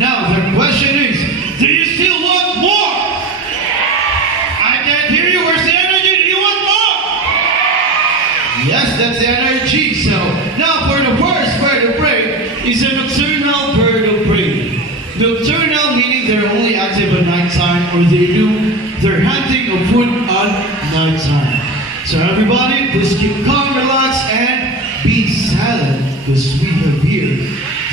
Now the question is, do you still want more? I can't hear you. Where's the energy? Do you want more? Yes, that's the energy. So now for the first bird of prey is a nocturnal bird of prey. Nocturnal meaning they're only active at nighttime, or they do their hunting of food at nighttime. So everybody, please keep calm, relax, and be silent, because we have here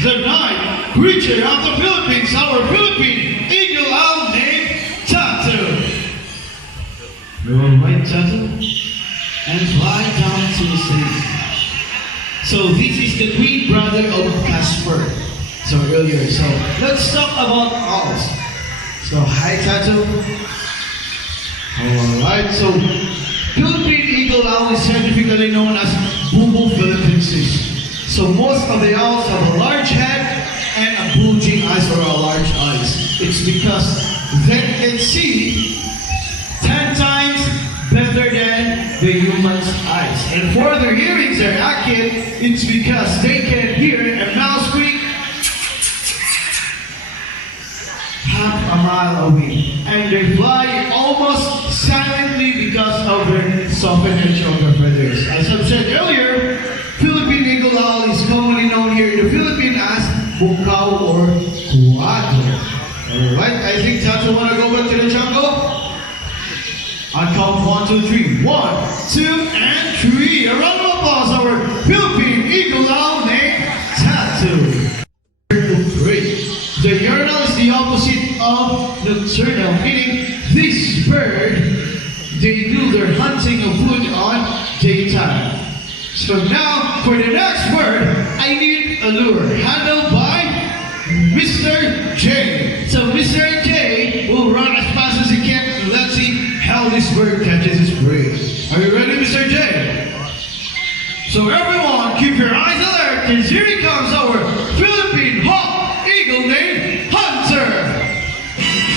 the night creature of the Philippines, our Philippine eagle owl named Tattoo. You're right, Tattoo, and fly down to the sea. So this is the twin brother of Casper. So earlier, so let's talk about owls. So hi, Tattoo. Alright, so Philippine eagle owl is scientifically known as Bubo philippinensis. So most of the owls have a large head and a bulging eyes or a large eyes. It's because they can see 10 times better than the human's eyes. And for their hearings are accurate, it's because they can hear a mouse squeak half a mile away, and they fly almost silently because of their softened edge of their feathers. As I've said earlier, Philippine eagle owl is commonly known here in the Philippines as bukaw or kuwato. Alright, I think Tattoo wanna go back to the jungle? I count 1, 2, 3. 1, 2, and 3. A round of applause, our Philippine eagle owl named Tattoo. Great. The diurnal is the opposite of nocturnal, meaning this bird, they do their hunting of food on daytime. So now, for the next bird, I need a lure, handled by Mr. J. So Mr. J will run as fast as he can, and let's see how this bird catches his prey. Are you ready, Mr. J? So everyone, keep your eyes alert, because here he comes, our Philippine hawk eagle named Hunter.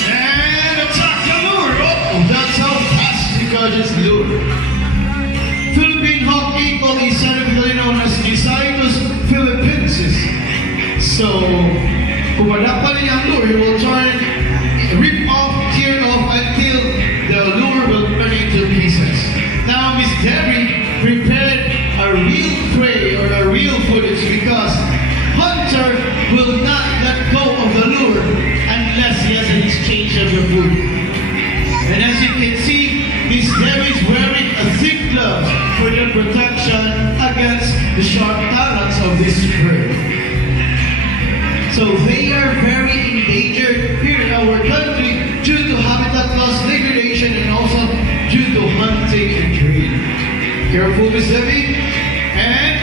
And attack the lure. Oh, that's how fast he catches the lure. Philippine hawk eagle is scientifically known as Echinus philippinensis. So, kung madapa niya ang lure, he will turn, rip off, tear off, until the lure will turn into pieces. Now, Miss Debbie prepared a real prey or a real food. It's because Hunter will not let go of the lure unless he has an exchange of the food. And as you can see, Miss Debbie is wearing a thick glove for the protection against the sharp talons of this bird. So they are very endangered here in our country due to habitat loss, degradation, and also due to hunting and trade. Careful, Miss Debbie. And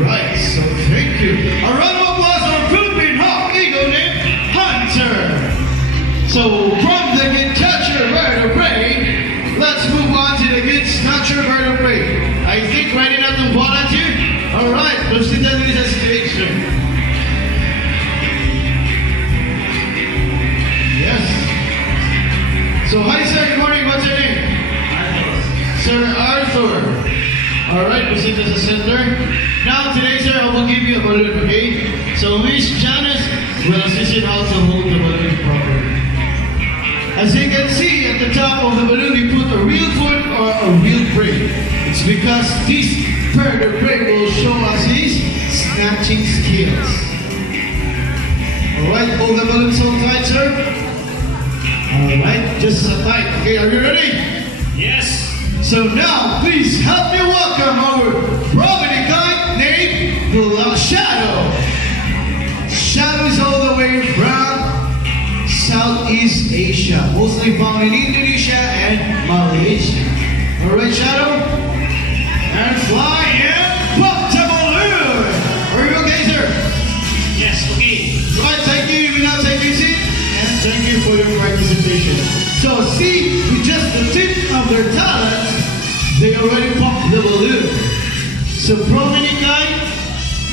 right, so thank you. A round of applause for our Philippine hawk eagle named Hunter. So from the good catcher bird of prey, let's move on to the good snatcher bird of prey. I think ready now to volunteer? Alright, let's see that is a situation. Yes. So hi sir, good morning, what's your name? Sir Arthur. Alright, proceed to the center. Now today sir, I will give you a balloon, okay? So Miss Janice will assist you how to hold the balloon properly. As you can see at the top of the balloon, we put a real food or a real prey. It's because this bird or prey will show us his snatching skills. Alright, hold the balloon so tight sir. Alright, just so tight. Okay, are you ready? Yes. So now, please help me welcome our Robin guide named Shadow. Shadow is all the way from Southeast Asia, mostly found in Indonesia and Malaysia. Alright, Shadow? And fly and pop the balloon! Are you okay, sir? Yes, okay. Right, thank you. You will now take your seat. And thank you for your participation. So see, with just the tip of their talons, they already popped the balloon. So prominent guy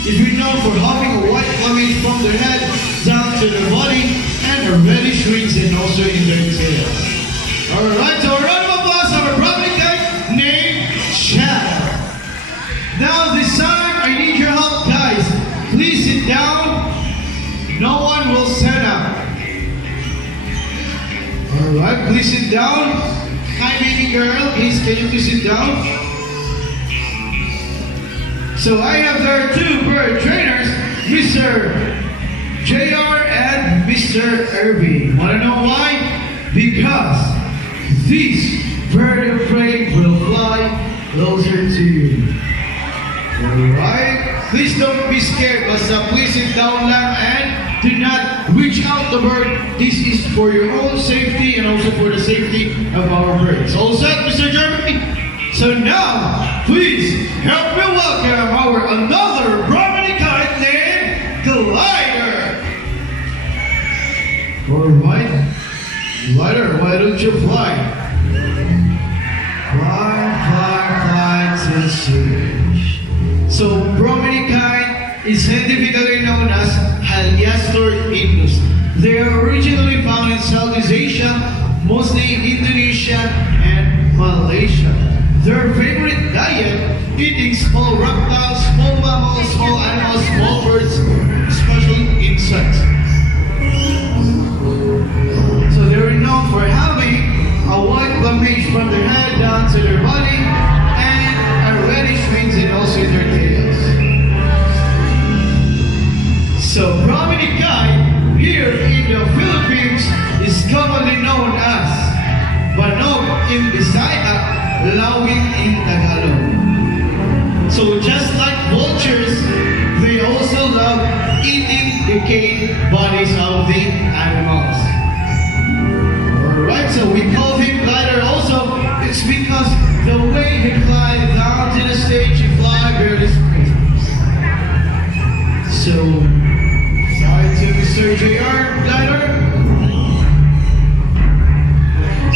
is renowned for having a white plumage from their head down to their body and a reddish wings and also in their tail. Alright, so a round of applause for a prominent guy named Shadow. Now this time I need your help, guys. Please sit down no one will stand up. Alright, please sit down. Hi, baby girl. Please, can you please sit down? So I have there two bird trainers, Mr. JR and Mr. Irving. Wanna know why? Because this bird of prey will fly closer to you. Alright? Please don't be scared, basta please sit down lang and do not reach out the bird. This is for your own safety and also for the safety of our birds. All set, Mr. Jeremy? So now, please help me welcome our another Brahmani kite named Glider. Alright. Glider, why don't you fly? Fly, fly, fly to the stage. So, Brahmani kite is scientifically known as Haliastor indus. They are originally found in Southeast Asia, mostly Indonesia and Malaysia. Their favorite diet, eating small reptiles, small mammals, small animals, small birds, especially insects. So they're known for having a white plumage from their head down to their body and a reddish wings and also in their tails. So Brahmani kite here in the Philippines is commonly known as Banog in Bisaya, Lawin in Tagalog. So just like vultures, they also love eating decayed bodies of the animals. Alright, so we call him glider also. It's because the way he flies down to the stage, he flies very smooth. So, sorry to Mr. JR, glider.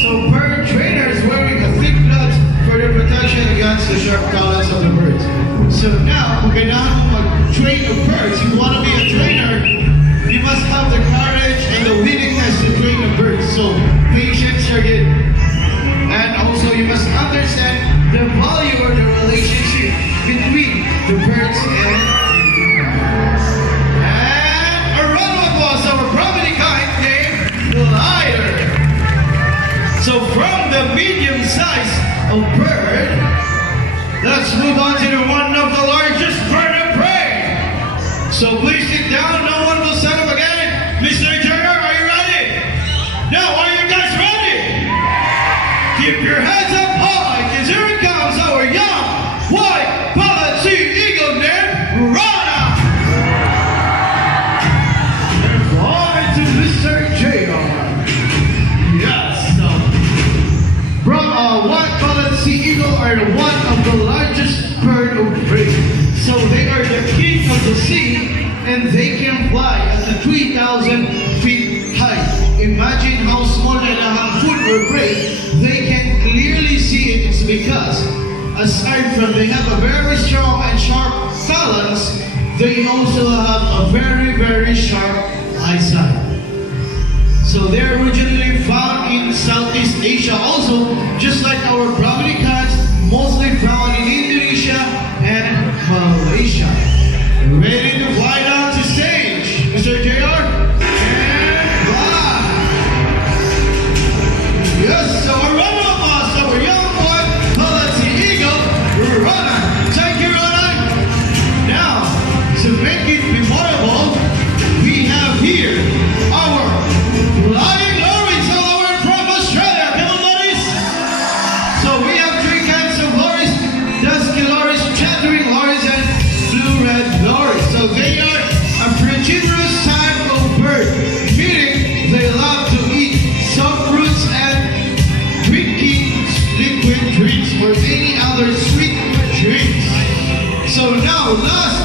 So bird trainers wearing a thick gloves for the protection against the sharp talons of the birds. So now, kung kailangan mo mag-train of birds, if you want to be a trainer, you must have the courage and the willingness to train the birds. So patience are good. And also you must understand the value or the relationship between the birds and a round of applause our Brahmani kite named Glider. So from the medium size of bird, let's move on to the one of the largest bird of prey. So please sit down, no one will stand up again. Mr. Jr., are you ready? Now, are you guys ready? Keep your heads up high, because here it comes, our young white pilot sea eagle named Rana. And fly to Mr. JR. Yes, white pilot sea eagle are one of the largest bird of prey. So they are the king of the sea and they can fly at 3,000 feet high. Imagine how small na lang food or prey, they can clearly see it. It's because aside from they have a very strong and sharp talons, they also have a very, very sharp eyesight. So they're originally found in Southeast Asia also, just like our Brahmani cats, mostly found in Indonesia and Malaysia. Ready to fly down to stage, Mr. JR? And fly! Yes, so a round of applause to our young boy, Palazzi Eagle, Ronan. Thank you, Ronan. Now, to make it memorable, we have here our flying lorries all over from Australia. Come on, lorries. So we have three kinds of lorries: dusky lorries, chattering lorries, and blue-red lorries. So they are a frugivorous type of bird, meaning they love to eat soft fruits and drinking liquid drinks or any other sweet drinks. So now, last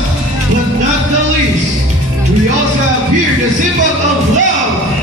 but not the least, we also have here the symbol of love.